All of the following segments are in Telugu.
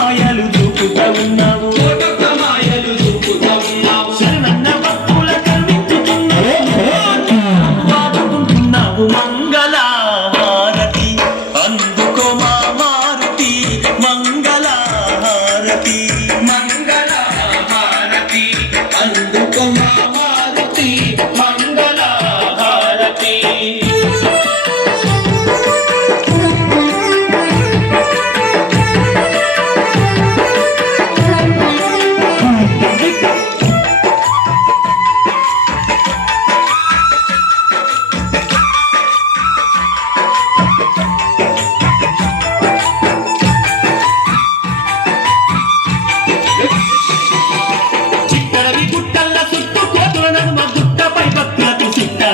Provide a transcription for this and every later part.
మాయలు చూపుతా ఉన్నావు మాయలు చూపుతా ఉన్నావు శరణన్న భక్తుల కనిపించుతున్నావు మంగళ హారతి అందుకో మా మారుతి మంగళ హారతి మంగళ హారతి అందుకో మా మారుతి మంగళ హారతి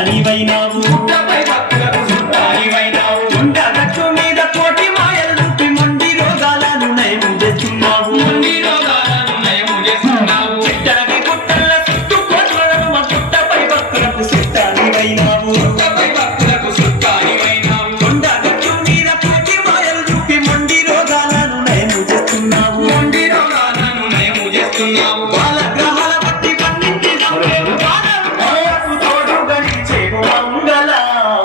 నీవైనావు గుట్టపై భక్తులకు సుట్టానివైనావు గుండె గట్టు మీద కోటి మాయలు చూపి మొండి రోగాలను నయము చేస్తున్నావు మొండి రోగాలను నయము చేస్తున్నావు చిట్టరవి గుట్టల చుట్టూ కోట్లను మా గుట్టపై భక్తులకు సుట్టానివైనావు గుట్టపై భక్తులకు సుట్టానివైనావు గుండె గట్టు మీద కోటి మాయలు చూపి మొండి రోగాలను నయము చేస్తున్నావు మొండి రోగాలను నయము చేస్తున్నావు బాలగ్రహాల బట్టి పన్నింటి మంగళ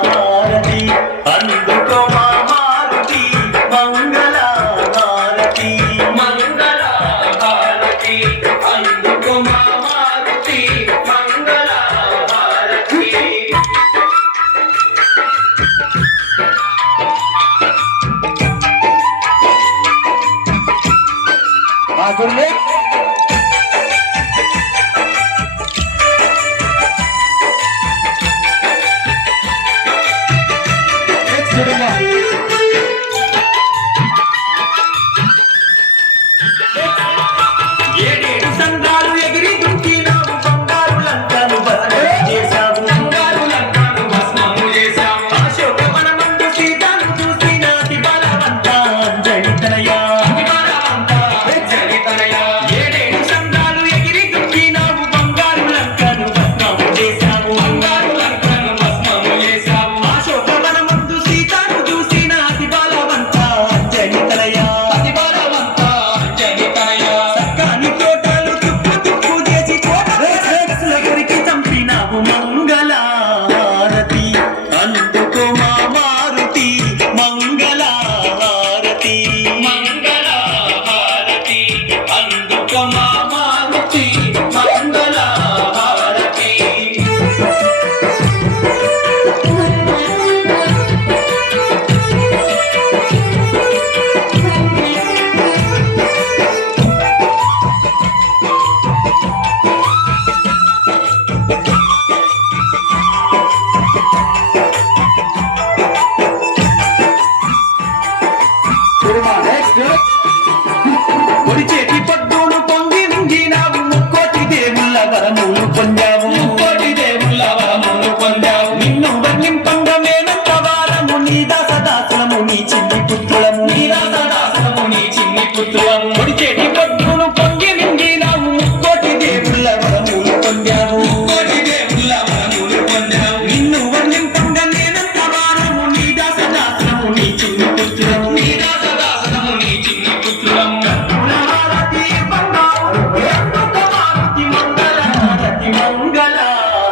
హారతి అందుకో మా మారుతి మంగళ హారతి మంగళ హారతి అందుకో మా మారుతి మంగళ హారతి ఏడేడు సంద్రాలు ఎగిరి దుఃఖినావు బంగారు లంకను భస్మము చేశావు బంగారు లంకను భస్మము చేశావు అశోకవనమందు సీతను చూసిన అతి బలవంత అంజలితనయా అతి బలవంత అంజలితనయా ఏడేడు సంద్రాలు ఎగిరి దుఃఖినావు బంగారు లంకను భస్మము చేశావు బంగారు లంకను భస్మము చేశావు అశోకవనమందు సీతను చూసిన అతి బలవంత అంజలితనయా అతి బలవంత అంజలితనయా సక్కాని తోటలు తుప్పు తుప్పు చేసి కోటకి చంపినావు మంగళ హారతి అందుకో మా మారుతి మంగళ హారతి మంగళ హారతి అందుకో మా మారుతి మంగళ హారతి ఒడి చేతి పద్దును పొంగి నింగినావు ముక్కోటి దేవుళ్ళ వరములు పొందావు ముక్కోటి దేవుళ్ళ వరములు పొందావు నిన్ను వర్ణింపంగ మేనంత వారము నీ దాసదాసులము నీ చిన్ని పుత్రులము నీ దాసదాసులము నీ చిన్ని పుత్రులము ఒడి చేతి పద్దును పొంగి నింగినావు ముక్కోటి దేవుళ్ళ వరములు పొందావు ముక్కోటి దేవుళ్ళ వరములు పొందావు నిన్ను వర్ణింపంగ మేనంత వారము నీ దాసదాసులము నీ చిన్ని పుత్రులము నీ దాసదాసులము నీ చిన్ని పుత్రులము మంగళ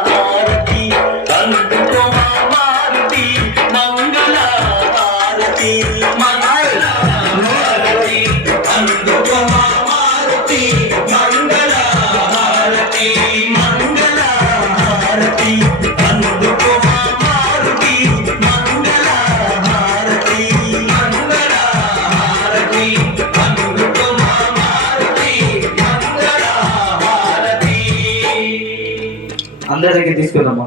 హారతి అందుకో మా మారుతి మంగళ హారతి మంగళ హారతి అందుకో మా మారుతి మంగళ హారతి మంగళ హారతి అందుకో మా మారుతి మంగళ హారతి మంగళ హారతి అందుకో మా మారుతి మంగళ హారతి అందరి దగ్గర తీసుకుందాం.